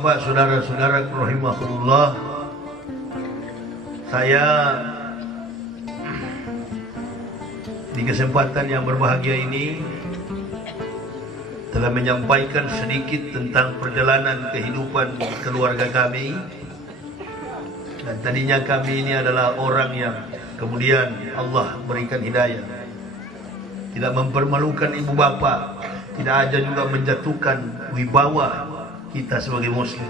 bapak-bapak, saudara-saudara rahimahullah, saya di kesempatan yang berbahagia ini telah menyampaikan sedikit tentang perjalanan kehidupan keluarga kami. Dan tadinya kami ini adalah orang yang kemudian Allah berikan hidayah, tidak mempermalukan ibu bapa, tidak ada juga menjatuhkan wibawa kita sebagai muslim.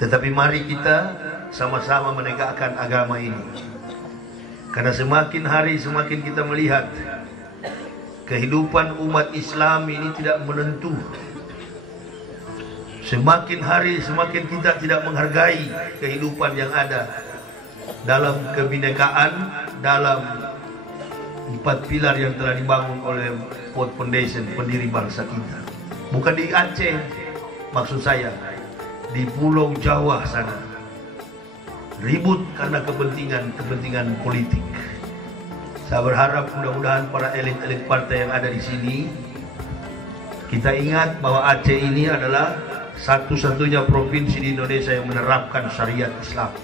Tetapi mari kita sama-sama menegakkan agama ini, karena semakin hari semakin kita melihat kehidupan umat Islam ini tidak menentu. Semakin hari semakin kita tidak menghargai kehidupan yang ada dalam kebinekaan, dalam 4 pilar yang telah dibangun oleh World Foundation, pendiri bangsa kita. Bukan di Aceh, maksud saya di Pulau Jawa sana, ribut karena kepentingan politik. Saya berharap mudah-mudahan para elit-elit partai yang ada di sini, kita ingat bahwa Aceh ini adalah satu-satunya provinsi di Indonesia yang menerapkan syariat Islam,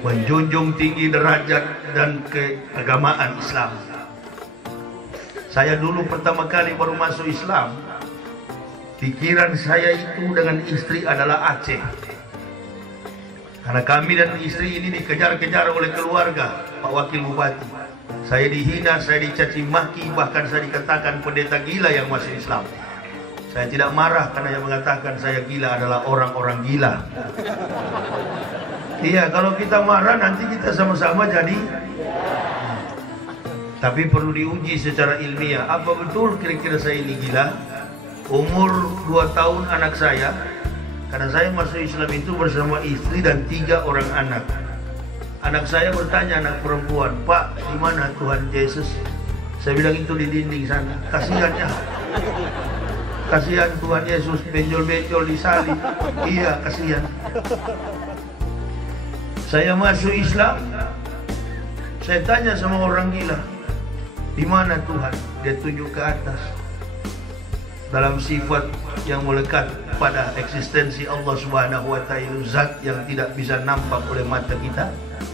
menjunjung tinggi derajat dan keagamaan Islam. Saya dulu pertama kali baru masuk Islam, pikiran saya itu dengan istri adalah Aceh, karena kami dan istri ini dikejar-kejar oleh keluarga Pak Wakil Bupati. Saya dihina, saya dicaci maki, bahkan saya dikatakan pendeta gila yang masuk Islam. Saya tidak marah karena yang mengatakan saya gila adalah orang-orang gila. Iya, kalau kita marah nanti kita sama-sama jadi. Tapi perlu diuji secara ilmiah, apa betul kira-kira saya ini gila? Umur 2 tahun anak saya, karena saya masuk Islam itu bersama istri dan 3 orang anak. Anak saya bertanya, anak perempuan, "Pak, di mana Tuhan Yesus?" Saya bilang, "Itu di dinding sana." Kasihan ya, kasihan Tuhan Yesus benjol-benjol di salib. Iya, kasihan. Saya masuk Islam, saya tanya sama orang gila, "Di mana Tuhan?" Dia tunjuk ke atas, dalam sifat yang melekat pada eksistensi Allah Subhanahu wa Ta'ala, zat yang tidak bisa nampak oleh mata kita.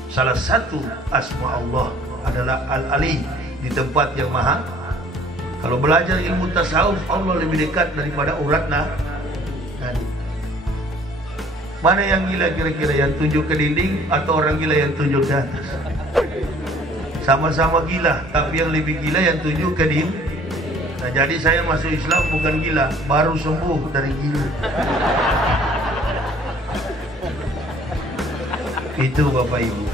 Salah satu asma Allah adalah Al-Ali, di tempat yang maha. Kalau belajar ilmu tasawuf, Allah lebih dekat daripada urat nadi. Mana yang gila kira-kira, yang tunjuk ke dinding atau orang gila yang tunjuk ke atas? Sama-sama gila, tapi yang lebih gila yang tunjuk ke dinding. Nah, jadi saya masuk Islam bukan gila, baru sembuh dari gila. Itu Bapak Ibu,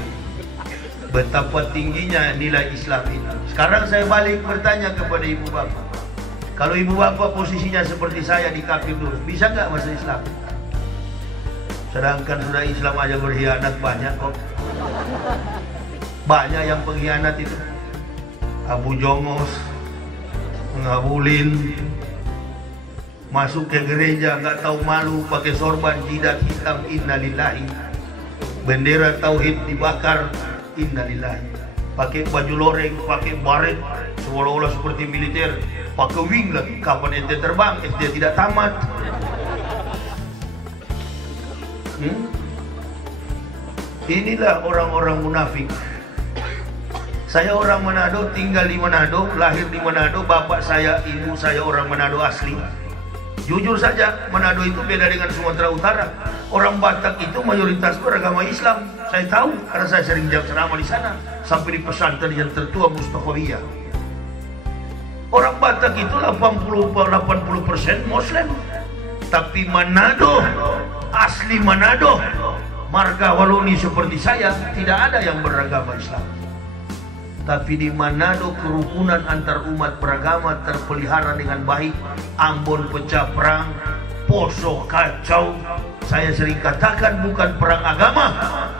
betapa tingginya nilai Islam itu. Sekarang saya balik bertanya kepada ibu bapak, kalau ibu bapak posisinya seperti saya di kafir dulu, bisa nggak masuk Islam? Sedangkan sudah Islam aja berkhianat banyak kok. Banyak yang pengkhianat itu. Abu Jongos ngabulin, masuk ke gereja nggak tahu malu, pakai sorban, jidat hitam, innalillahi. Bendera tauhid dibakar, innalillahi. Pakai baju loreng, pakai baret, seolah-olah seperti militer, pakai wing lagi. Kapan ente terbang? dia tidak tamat. Inilah orang-orang munafik. Saya orang Manado, tinggal di Manado, lahir di Manado, bapak saya, ibu saya orang Manado asli. Jujur saja, Manado itu beda dengan Sumatera Utara. Orang Batak itu mayoritas beragama Islam. Saya tahu, karena saya sering ceramah di sana, sampai di pesantren yang tertua Mustafawiyah. Orang Batak itu 80% Muslim. Tapi Manado, asli Manado, marga Waloni seperti saya, tidak ada yang beragama Islam. Tapi di Manado kerukunan antar umat beragama terpelihara dengan baik. Ambon pecah perang, Poso kacau. Saya sering katakan bukan perang agama,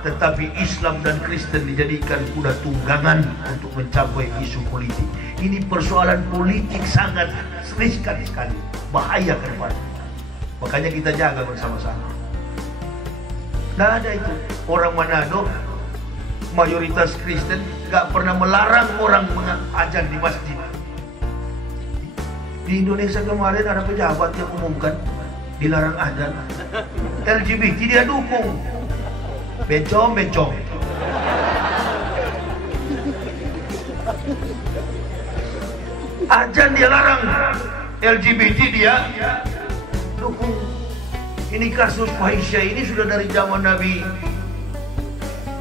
tetapi Islam dan Kristen dijadikan kuda tunggangan untuk mencapai isu politik. Ini persoalan politik sangat riskan sekali, bahaya ke depan. Makanya kita jaga bersama-sama. Tidak ada itu. Orang Manado mayoritas Kristen, gak pernah melarang orang mengajar di masjid. Di Indonesia kemarin ada pejabat yang umumkan dilarang azan. LGBT dia dukung. Bencong. Ajan dia larang, LGBT dia dukung. Ini kasus fahisyah ini sudah dari zaman Nabi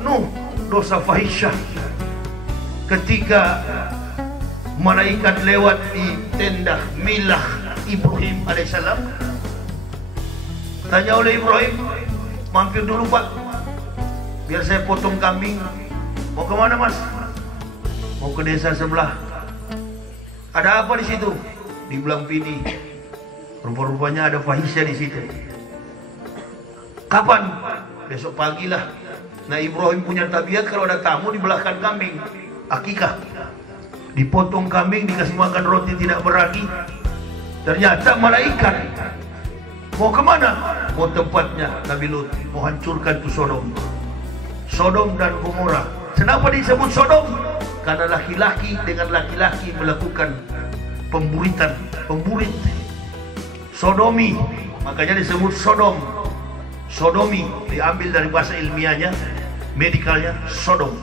Nuh, dosa fahisyah. Ketika malaikat lewat di tenda milah Ibrahim alaihissalam, tanya oleh Ibrahim, mampir dulu Pak, biar saya potong kambing. Mau kemana Mas? Mau ke desa sebelah. Ada apa di situ? Dibilang Pini. Rupa-rupanya ada fahisyah di situ. Kapan? Besok pagi lah. Nah Ibrahim punya tabiat kalau ada tamu dibelahkan kambing. Akikah. Dipotong kambing, dikasih makan roti tidak beragi. Ternyata malaikat. Mau kemana? Mau tempatnya Nabi Lut. Mau hancurkan tu Sodom. Sodom dan Gomora. Kenapa disebut Sodom? Karena laki-laki dengan laki-laki melakukan pemburit, sodomi, makanya disebut Sodom. Sodomi diambil dari bahasa ilmiahnya, medikalnya Sodom.